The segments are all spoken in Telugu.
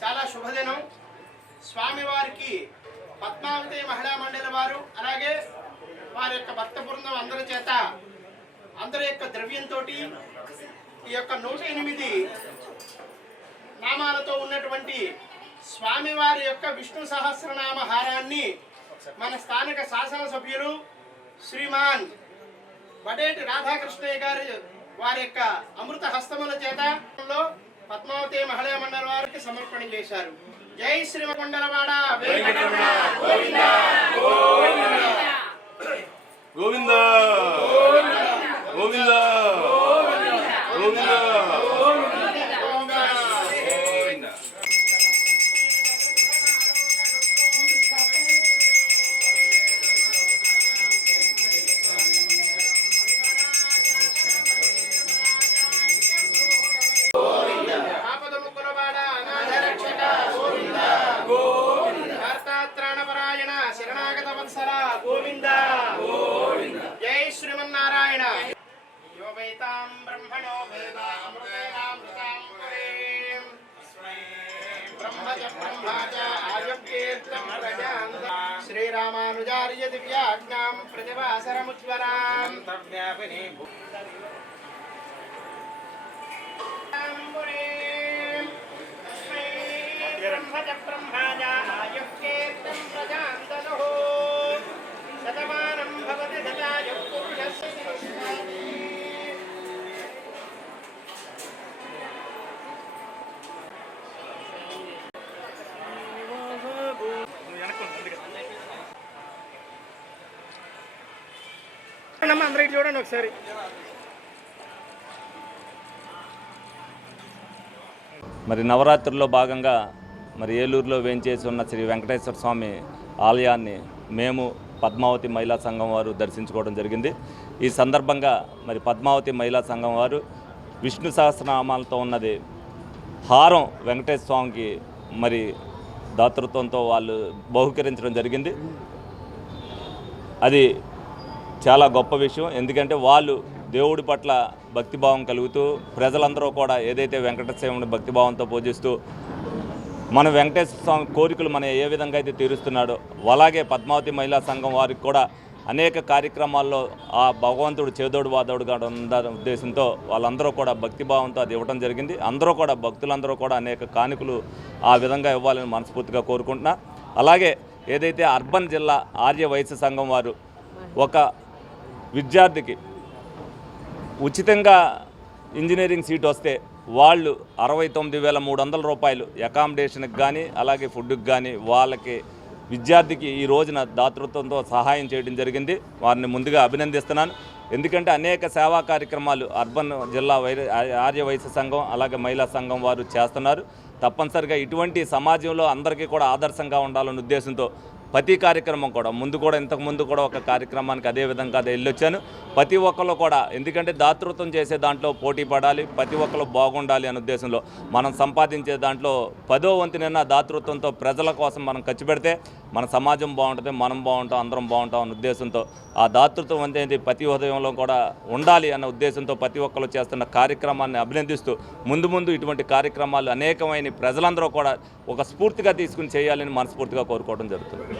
చాలా శుభదినం. స్వామివారికి పద్మావతి మహిళా మండలి వారు అలాగే వారి యొక్క భక్త బృందం అందరి చేత అందరి యొక్క ద్రవ్యంతో ఈ యొక్క నూట ఎనిమిది నామాలతో ఉన్నటువంటి స్వామివారి యొక్క విష్ణు సహస్రనామ హారాన్ని మన స్థానిక శాసనసభ్యులు శ్రీమాన్ బడేటి రాధాకృష్ణయ్య గారి వారి యొక్క అమృత హస్తముల చేత పద్మావతి మహిళా మండలి వారికి సమర్పణ చేశారు. జై శ్రీమకొండలవాడ గోవింద. గోవింద. బ్రహ్మజ బ్రహ్మాజ ఆయుర్కీర్తం అందరికి చూడండి ఒకసారి. మరి నవరాత్రుల్లో భాగంగా మరి ఏలూరులో వేంచేసి ఉన్న శ్రీ వెంకటేశ్వర స్వామి ఆలయాన్ని మేము పద్మావతి మహిళా సంఘం వారు దర్శించుకోవడం జరిగింది. ఈ సందర్భంగా మరి పద్మావతి మహిళా సంఘం వారు విష్ణు సహస్రనామాలతో ఉన్నది. హారం వెంకటేశ్వర స్వామికి మరి దాతృత్వంతో వాళ్ళు బహుకరించడం జరిగింది. అది చాలా గొప్ప విషయం. ఎందుకంటే వాళ్ళు దేవుడి పట్ల భక్తిభావం కలుగుతూ ప్రజలందరూ కూడా ఏదైతే వెంకటేశ్వరుని భక్తిభావంతో పూజిస్తూ మన వెంకటేశ్వర స్వామి కోరికలు మన ఏ విధంగా అయితే తీరుస్తున్నాడో అలాగే పద్మావతి మహిళా సంఘం వారికి కూడా అనేక కార్యక్రమాల్లో ఆ భగవంతుడు చేదోడు వాదోడుగా ఉందనే ఉద్దేశంతో వాళ్ళందరూ కూడా భక్తిభావంతో అది ఇవ్వడం జరిగింది. అందరూ కూడా భక్తులందరూ కూడా అనేక కానుకలు ఆ విధంగా ఇవ్వాలని మనస్ఫూర్తిగా కోరుకుంటున్నా. అలాగే ఏదైతే అర్బన్ జిల్లా ఆర్య వైశ్య సంఘం వారు ఒక విద్యార్థికి ఉచితంగా ఇంజనీరింగ్ సీట్ వస్తే వాళ్ళు అరవై తొమ్మిది వేల మూడు వందల రూపాయలు అకామిడేషన్కి కానీ అలాగే ఫుడ్కి కానీ వాళ్ళకి విద్యార్థికి ఈ రోజున దాతృత్వంతో సహాయం చేయడం జరిగింది. వారిని ముందుగా అభినందిస్తున్నాను. ఎందుకంటే అనేక సేవా కార్యక్రమాలు అర్బన్ జిల్లా వై ఆర్య వైశ్య సంఘం అలాగే మహిళా సంఘం వారు చేస్తున్నారు. తప్పనిసరిగా ఇటువంటి సమాజంలో అందరికీ కూడా ఆదర్శంగా ఉండాలనే ఉద్దేశంతో ప్రతి కార్యక్రమం కూడా ముందు కూడా ఇంతకు ముందు కూడా ఒక కార్యక్రమానికి అదే విధంగా అదే వెళ్ళొచ్చాను ప్రతి ఒక్కరు కూడా ఎందుకంటే దాతృత్వం చేసే దాంట్లో పోటీ పడాలి ప్రతి ఒక్కరు బాగుండాలి అనే ఉద్దేశంలో మనం సంపాదించే దాంట్లో పదో వంతునైనా దాతృత్వంతో ప్రజల కోసం మనం ఖర్చు పెడితే మన సమాజం బాగుంటుంది మనం బాగుంటాం అందరం బాగుంటాం అనే ఉద్దేశంతో ఆ దాతృత్వం అనేది ప్రతి ఉదయంలో కూడా ఉండాలి అన్న ఉద్దేశంతో ప్రతి ఒక్కరు చేస్తున్న కార్యక్రమాన్ని అభినందిస్తూ ముందు ముందు ఇటువంటి కార్యక్రమాలు అనేకమైన ప్రజలందరూ కూడా ఒక స్ఫూర్తిగా తీసుకుని చేయాలని మనస్ఫూర్తిగా కోరుకోవడం జరుగుతుంది.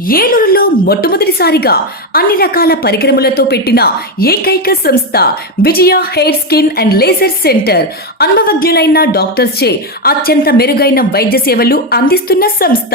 ఏలూరులో మొట్టమొదటిసారిగా అన్ని రకాల పరికరములతో పెట్టిన ఏకైక సంస్థ Vijaya hair skin and laser centre. అనుభవజ్ఞులైన డాక్టర్స్ చే అత్యంత మెరుగైన వైద్య సేవలు అందిస్తున్న సంస్థ.